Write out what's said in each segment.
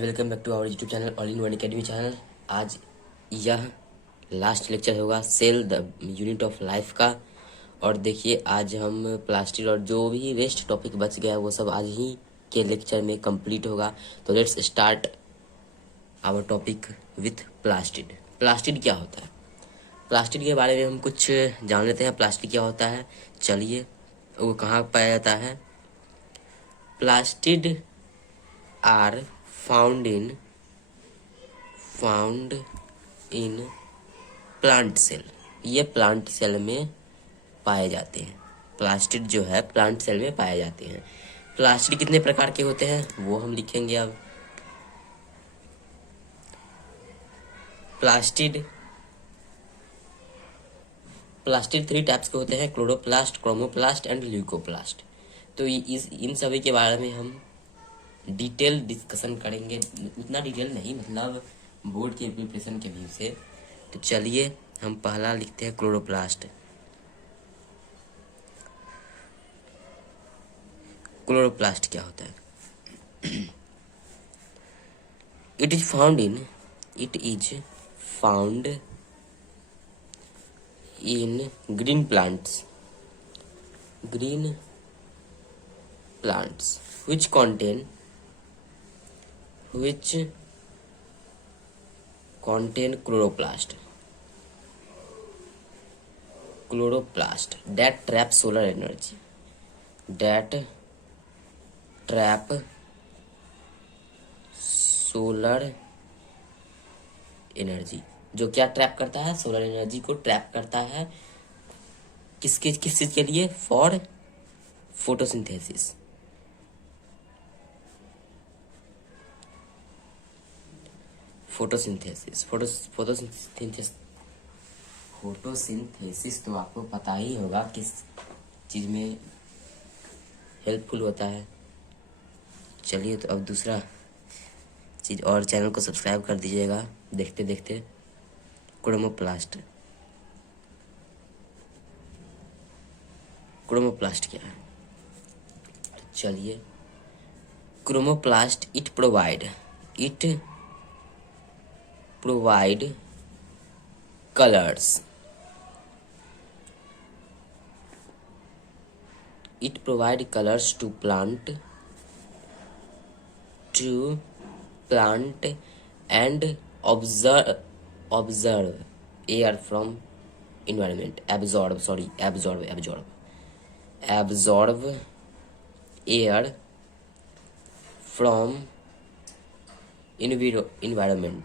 Guys, welcome back to our YouTube channel all in one academy channel. आज यह last lecture होगा cell the unit of life का। और देखिए, आज हम प्लास्टिक और जो भी रेस्ट टॉपिक बच गया है वो सब आज ही के लेक्चर में कंप्लीट होगा। तो let's start our topic with plastid. Plastid क्या होता है? प्लास्टिड के बारे में हम कुछ जान लेते हैं। प्लास्टिक क्या होता है, चलिए। वो कहाँ पाया जाता है? Plastid are found in plant cell. ये प्लांट सेल में पाए जाते हैं। प्लास्टिड जो है प्लांट सेल में पाए जाते हैं। प्लास्टिड कितने प्रकार के होते हैं वो हम लिखेंगे अब। प्लास्टिड 3 टाइप्स के होते हैं, क्लोरोप्लास्ट, क्रोमोप्लास्ट एंड ल्यूकोप्लास्ट। तो इन सभी के बारे में हम डिटेल डिस्कशन करेंगे। उतना डिटेल नहीं, मतलब बोर्ड के प्रिपरेशन के व्यू से। तो चलिए हम पहला लिखते हैं क्लोरोप्लास्ट। क्लोरोप्लास्ट क्या होता है? It is found in green plants which contain chloroplast that trap solar energy, जो क्या ट्रैप करता है? सोलर एनर्जी को ट्रैप करता है। किस चीज के लिए? For photosynthesis. फोटोसिंथेसिस तो आपको पता ही होगा किस चीज में हेल्पफुल होता है। चलिए, तो अब दूसरा चीज, और चैनल को सब्सक्राइब कर दीजिएगा देखते देखते। क्रोमोप्लास्ट क्या है? तो चलिए, chromoplast it provide colours. It provide colors to plant and observe air from environment. Absorb air from environment.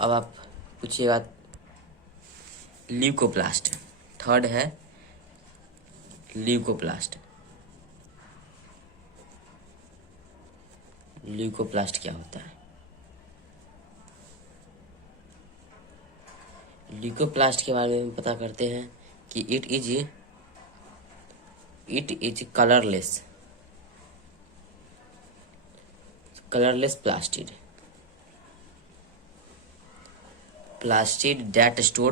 अब आप पूछिएगा ल्यूकोप्लास्ट। थर्ड है ल्यूकोप्लास्ट क्या होता है? ल्यूकोप्लास्ट के बारे में पता करते हैं कि it is colourless plastid that store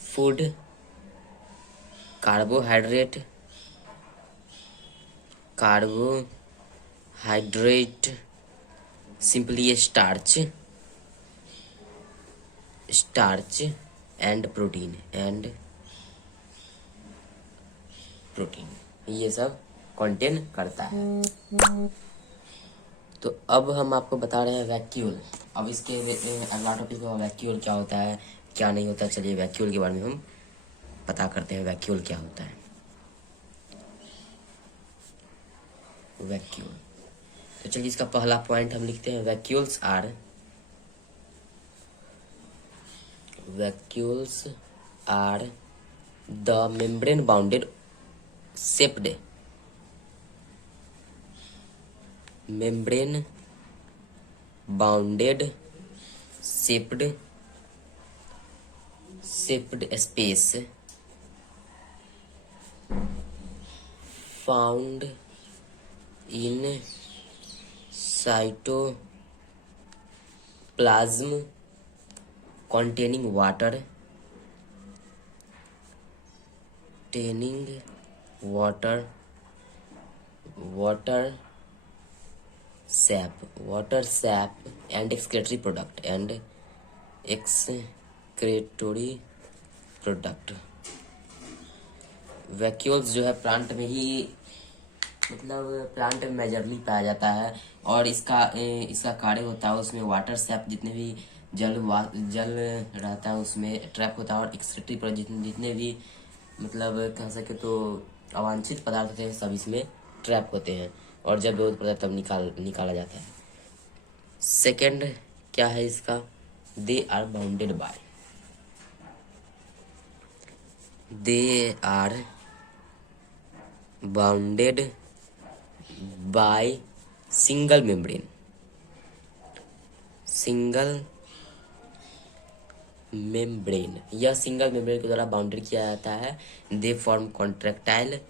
food, carbohydrate, simply starch and protein ये सब कंटेन करता है। तो अब हम आपको बता रहे हैं वैक्यूल। अब इसके अगला टॉपिक में वैक्यूल क्या होता है, क्या नहीं होता। चलिए वैक्यूल के बारे में हम पता करते हैं। वैक्यूल क्या होता है? वैक्यूल, तो चलिए इसका पहला पॉइंट हम लिखते हैं। Vacuoles are the membrane bounded shaped space found in cytoplasm containing water water sap and excretory product। Vacuoles जो है प्लांट में ही, मतलब प्लांट में मेजरली पाया जाता है, और इसका कार्य होता है उसमें वाटर सैप, जितने भी जल रहता है उसमें ट्रैप होता है, और एक्सक्रीटरी प्रोडक्ट जितने भी मतलब कह सके तो अवांछित पदार्थ होते हैं सब इसमें ट्रैप होते हैं, और जब जरूरत पड़ता है तब निकाला जाता है। सेकंड क्या है इसका, they are bounded by single membrane यह सिंगल मेम्ब्रेन के द्वारा बाउंडेड किया जाता है। They form contractile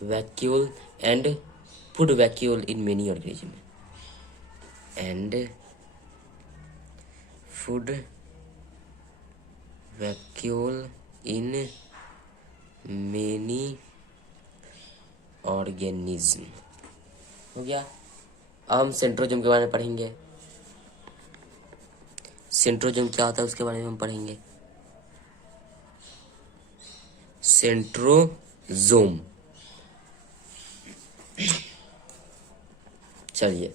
vacuole and food vacuole in many organism हो गया। अब हम सेंट्रोजोम के बारे में पढ़ेंगे। सेंट्रोजोम क्या होता है उसके बारे में हम पढ़ेंगे। सेंट्रोजोम, चलिए,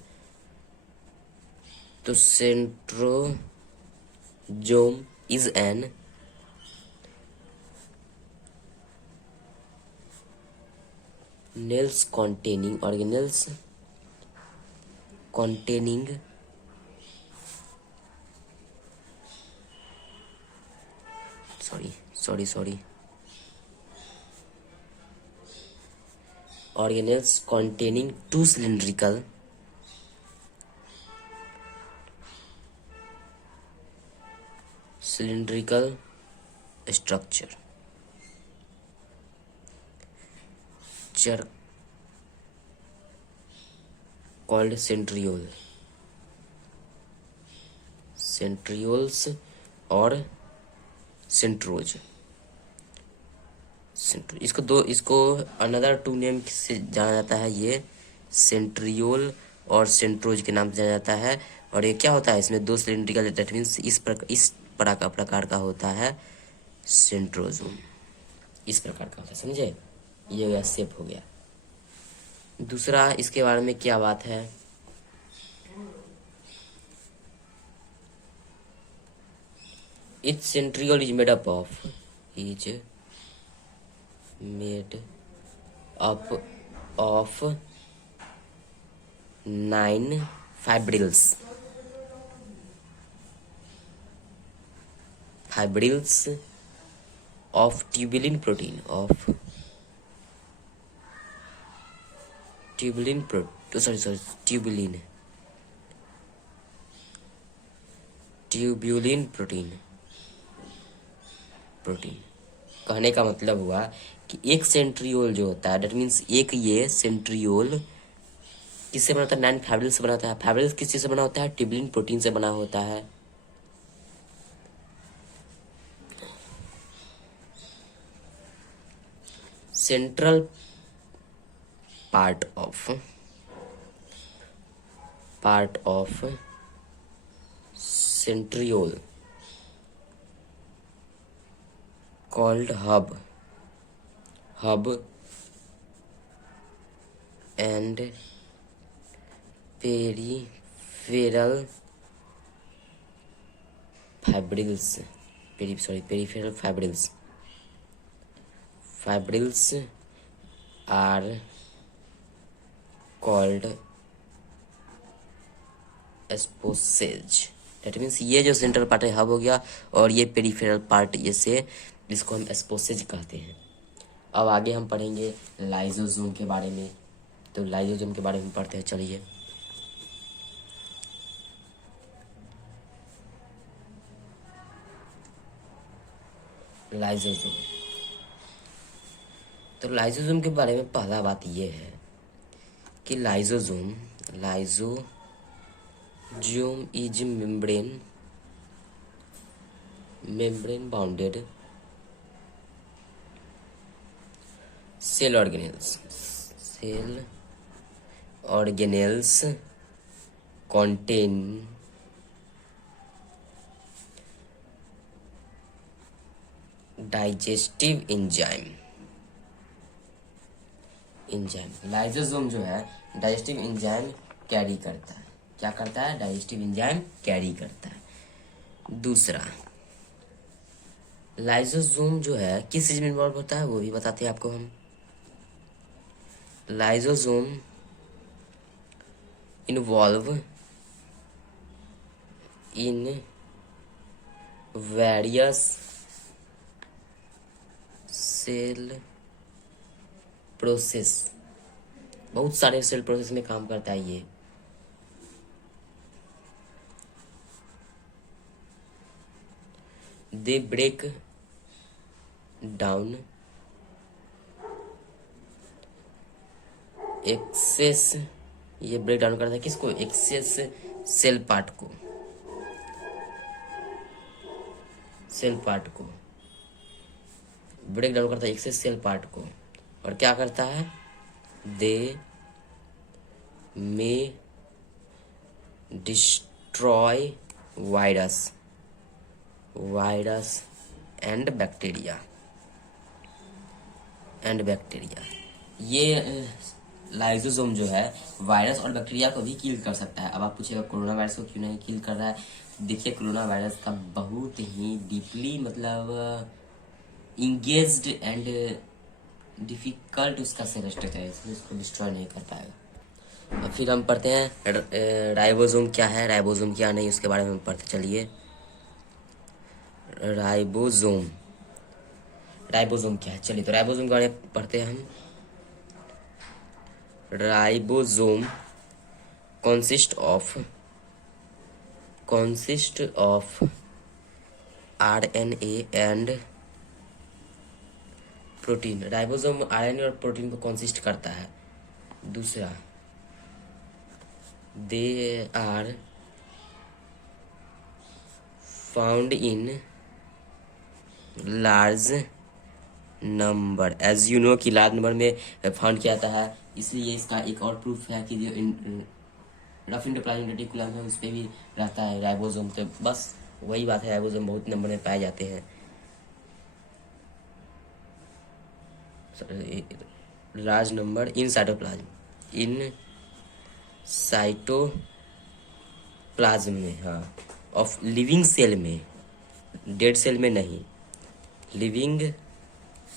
तो centrosome is an organelles containing organelles containing two cylindrical structure called centrioles और सेंट्रोज। इसको अनदर टू नेम से जाना जाता है, ये सेंट्रियोल और सेंट्रोज के नाम से जाना जाता है। और ये क्या होता है, इसमें दो सिलिंड्रिकल, दैट मीन्स इस प्रकार का होता है सेंट्रोजोम, इस प्रकार का होता है, समझे, ये शेप हो गया। दूसरा इसके बारे में क्या बात है, its centriole is made up of 9 fibrils of tubulin protein tubulin protein. कहने का मतलब हुआ कि एक सेंट्रियोल जो होता है, डेट मीन्स एक ये सेंट्रियोल किससे बना होता है, 9 फाइब्रिल्स से बनाता है। फाइब्रिल्स किस चीज से बना होता है, ट्यूबुलिन प्रोटीन से बना होता है। Central part of centriole called hub and peripheral fibrils are called एस्पोसेज। दैट मीन्स ये जो सेंट्रल पार्ट है हब हो गया, और ये पेरिफेरल पार्ट जैसे इसको हम एस्पोसेज कहते हैं। अब आगे हम पढ़ेंगे लाइजोसोम के बारे में। तो लाइजोसोम के बारे में पढ़ते हैं, चलिए। लाइजोसोम तो लाइसोसोम के बारे में पहला बात ये है कि lysosome is membrane bounded cell organelles contain digestive enzyme. Lysosome जो है डाइजेस्टिव एंजाइम कैरी करता है। क्या करता है? डाइजेस्टिव एंजाइम कैरी करता है। दूसरा, लाइसोसोम जो है किस चीज में इन्वॉल्व होता है वो भी बताते हैं आपको हम। Lysosome involve in various cell process, बहुत सारे सेल प्रोसेस में काम करता है ये। दे ब्रेक डाउन एक्सेस, ये ब्रेक डाउन करता है किसको? एक्सेस सेल पार्ट को ब्रेक डाउन करता है, एक्सेस सेल पार्ट को। और क्या करता है? दे मे डिस्ट्रॉय वायरस एंड बैक्टीरिया। ये लाइसोसोम जो है वायरस और बैक्टीरिया को भी किल कर सकता है। अब आप पूछेगा कोरोना वायरस को क्यों नहीं किल कर रहा है? देखिए, कोरोना वायरस का बहुत ही डीपली मतलब इंगेज्ड एंड डिफिकल्ट उसका सेल स्ट्रक्चर है, इसलिए उसको डिस्ट्रॉय नहीं कर पाएगा। अब फिर हम पढ़ते हैं राइबोसोम क्या है, राइबोसोम क्या नहीं, उसके बारे में पढ़ते चलिए। राइबोसोम क्या है? चलिए तो राइबोसोम के बारे में पढ़ते हैं हम। Ribosome consist of RNA and protein. Ribosome RNA और प्रोटीन को कंसिस्ट करता है। दूसरा, they are found in large number. As you know कि लार्ज नंबर में फाउंड किया जाता है, इसलिए इसका एक और प्रूफ है कि जो रफ इंडोप्लाज्मिक रेटिकुलम है उस पर भी रहता है राइबोसोम। तो बस वही बात है, राइबोसोम बहुत नंबर में पाए जाते हैं। लार्ज नंबर इन साइटोप्लाज्म में, हाँ, ऑफ लिविंग सेल में, डेड सेल में नहीं, लिविंग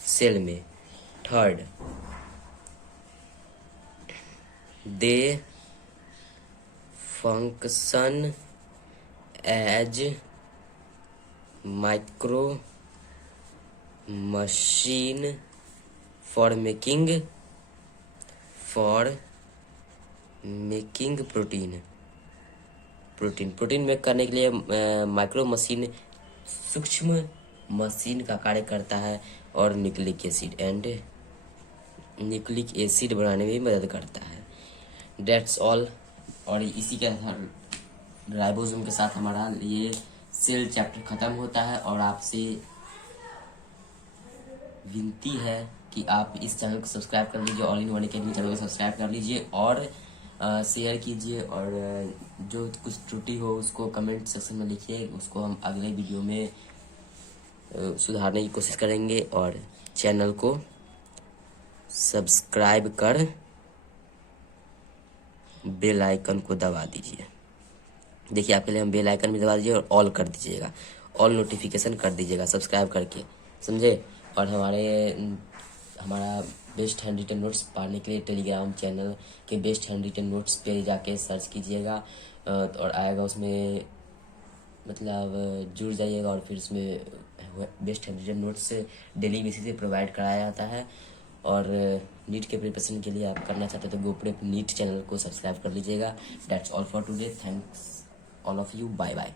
सेल में। Third, they function as micro machine for making protein make करने के लिए माइक्रो मशीन, सूक्ष्म मशीन का कार्य करता है। और न्यूक्लिक एसिड बनाने में भी मदद करता है। That's all. और इसी के राइबोसोम के साथ हमारा ये सेल चैप्टर खत्म होता है। और आपसे विनती है कि आप इस चैनल को सब्सक्राइब कर लीजिए, all in one academy channel को सब्सक्राइब कर लीजिए और शेयर कीजिए। और जो कुछ त्रुटि हो उसको कमेंट सेक्शन में लिखिए, उसको हम अगले वीडियो में सुधारने की कोशिश करेंगे। और चैनल को सब्सक्राइब कर बेल आइकन को दबा दीजिए। देखिए, आपके लिए हम बेल आइकन भी दबा दीजिए और ऑल कर दीजिएगा, ऑल नोटिफिकेशन कर दीजिएगा सब्सक्राइब करके, समझे। और हमारा बेस्ट हैंड रिटन नोट्स पढ़ने के लिए टेलीग्राम चैनल के बेस्ट हैंड रिटन नोट्स पे जाके सर्च कीजिएगा और आएगा, उसमें मतलब जुड़ जाइएगा। और फिर उसमें best hand written notes daily basis पे प्रोवाइड कराया जाता है। और नीट के प्रिपरेशन के लिए आप करना चाहते हो तो गोप्रेप नीट चैनल को सब्सक्राइब कर लीजिएगा। That's all for today. Thanks all of you. Bye bye.